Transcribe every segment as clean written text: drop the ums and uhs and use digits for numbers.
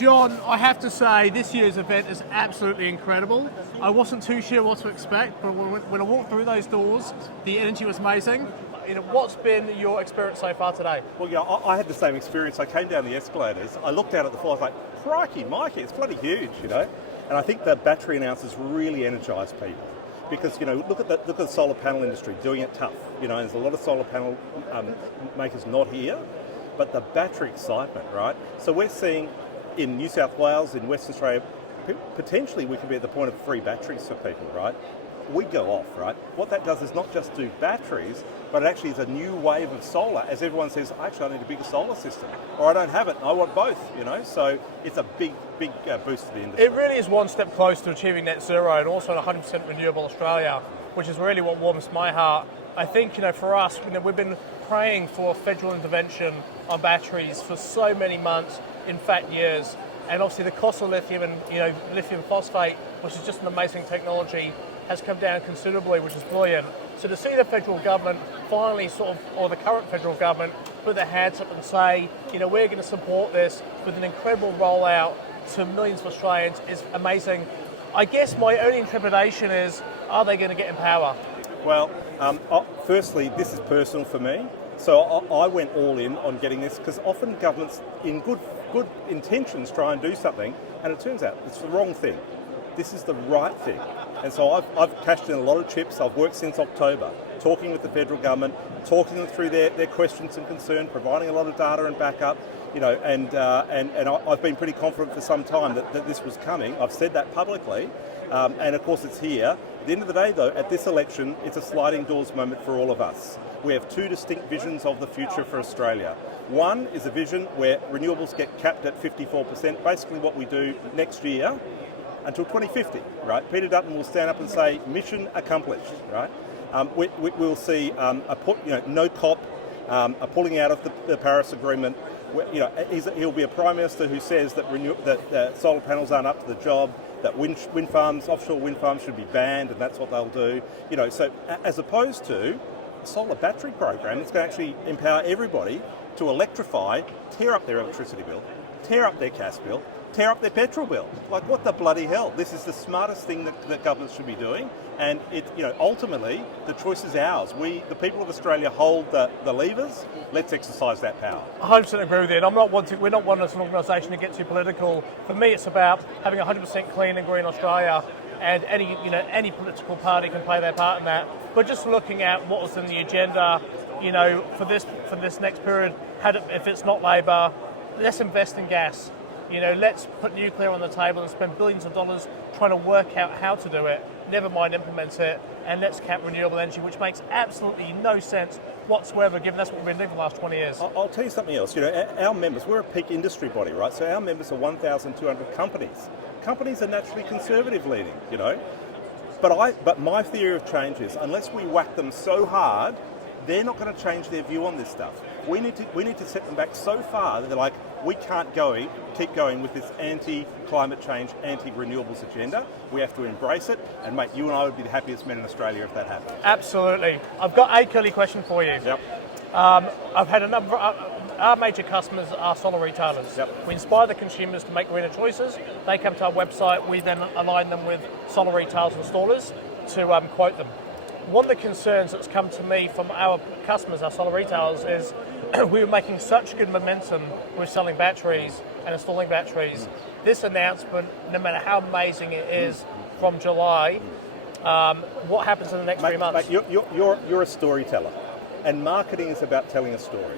John, I have to say this year's event is absolutely incredible. I wasn't too sure what to expect, but when I walked through those doors, the energy was amazing. What's been your experience so far today? Well, yeah, I had the same experience. I came down the escalators, I looked out at the floor, I was like, crikey, Mikey, it's bloody huge, And I think the battery announcers really energised people. Because, look at the solar panel industry, doing it tough. There's a lot of solar panel makers not here, but the battery excitement, right? So we're seeing in New South Wales, in Western Australia, potentially we could be at the point of free batteries for people, right? We go off, right? What that does is not just do batteries, but it actually is a new wave of solar, as everyone says, actually I need a bigger solar system, or I don't have it, and I want both, So it's a big boost to the industry. It really is one step closer to achieving net zero and also 100% renewable Australia, which is really what warms my heart. I think, for us, we've been praying for federal intervention on batteries for so many months, in fact years, and obviously the cost of lithium and lithium phosphate, which is just an amazing technology, has come down considerably, which is brilliant. So to see the federal government finally or the current federal government, put their hands up and say, we're going to support this with an incredible rollout to millions of Australians is amazing. I guess my only trepidation is, are they going to get in power? Well, firstly, this is personal for me. So I went all in on getting this because often governments, in good intentions, try and do something, and it turns out it's the wrong thing. This is the right thing. And so I've cashed in a lot of chips. I've worked since October, talking with the federal government, talking them through their questions and concern, providing a lot of data and backup, and I've been pretty confident for some time that this was coming. I've said that publicly, and of course it's here. At the end of the day, though, at this election, it's a sliding doors moment for all of us. We have two distinct visions of the future for Australia. One is a vision where renewables get capped at 54%, basically what we do next year until 2050, right? Peter Dutton will stand up and say, mission accomplished, right? We'll see no COP, a pulling out of the Paris Agreement. He'll be a Prime Minister who says that solar panels aren't up to the job, that wind farms, offshore wind farms should be banned, and that's what they'll do. So as opposed to a solar battery program that's going to actually empower everybody to electrify, tear up their electricity bill, tear up their gas bill, tear up their petrol bill. Like, what the bloody hell? This is the smartest thing that governments should be doing, and ultimately the choice is ours. We, the people of Australia, hold the levers. Let's exercise that power. I 100% agree with you. And we're not one as an organisation to get too political. For me, it's about having 100% clean and green Australia, and any political party can play their part in that. But just looking at what was in the agenda, for this next period, if it's not Labor, let's invest in gas. Let's put nuclear on the table and spend billions of dollars trying to work out how to do it, never mind implement it, and let's cap renewable energy, which makes absolutely no sense whatsoever, given that's what we've been doing for the last 20 years. I'll tell you something else. Our members, we're a peak industry body, right? So our members are 1,200 companies. Companies are naturally conservative leaning, But my theory of change is, unless we whack them so hard, they're not going to change their view on this stuff. We need to set them back so far that they're like, we can't keep going with this anti-climate change, anti-renewables agenda. We have to embrace it, and mate, you and I would be the happiest men in Australia if that happened. Absolutely. I've got a curly question for you. Yep. I've had a number our major customers are solar retailers. Yep. We inspire the consumers to make greener choices. They come to our website. We then align them with solar retailers and installers to quote them. One of the concerns that's come to me from our customers, our solar retailers, is we were making such good momentum with selling batteries and installing batteries. This announcement, no matter how amazing it is from July, what happens in the next 3 months? Mate, you're a storyteller, and marketing is about telling a story.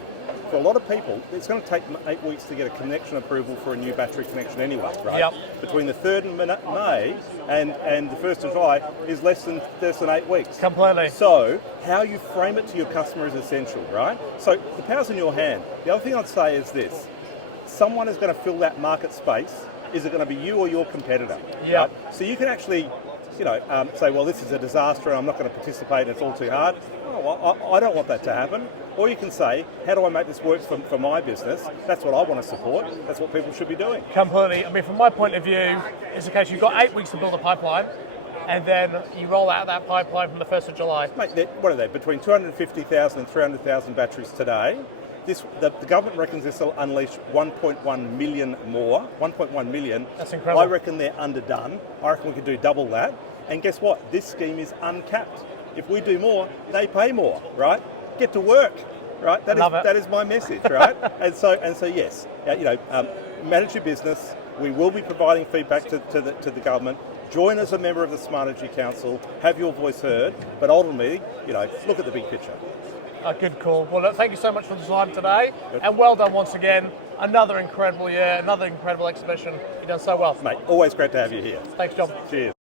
For a lot of people, it's going to take 8 weeks to get a connection approval for a new battery connection anyway, right? Yep. Between the 3rd of May and the 1st of July is less than 8 weeks. Completely. So how you frame it to your customer is essential, right? So the power's in your hand. The other thing I'd say is this. Someone is going to fill that market space. Is it going to be you or your competitor? Yeah. Right? So you can actually say, well, this is a disaster and I'm not going to participate, it's all too hard. I don't want that to happen. Or you can say, how do I make this work for my business? That's what I want to support. That's what people should be doing. Completely. I mean, from my point of view, it's the case you've got 8 weeks to build a pipeline, and then you roll out that pipeline from the 1st of July. Mate, what are they? Between 250,000 and 300,000 batteries today. the government reckons this will unleash 1.1 million more. 1.1 million. That's incredible. I reckon they're underdone. I reckon we could do double that. And guess what? This scheme is uncapped. If we do more, they pay more, right? Get to work, right? That is my message, right? and so yes, manage your business. We will be providing feedback to the government. Join as a member of the Smart Energy Council. Have your voice heard. But ultimately, look at the big picture. Good call. Well, look, thank you so much for the time today, and well done once again. Another incredible year, another incredible exhibition. You've done so well. Mate, always great to have you here. Thanks, John. Cheers.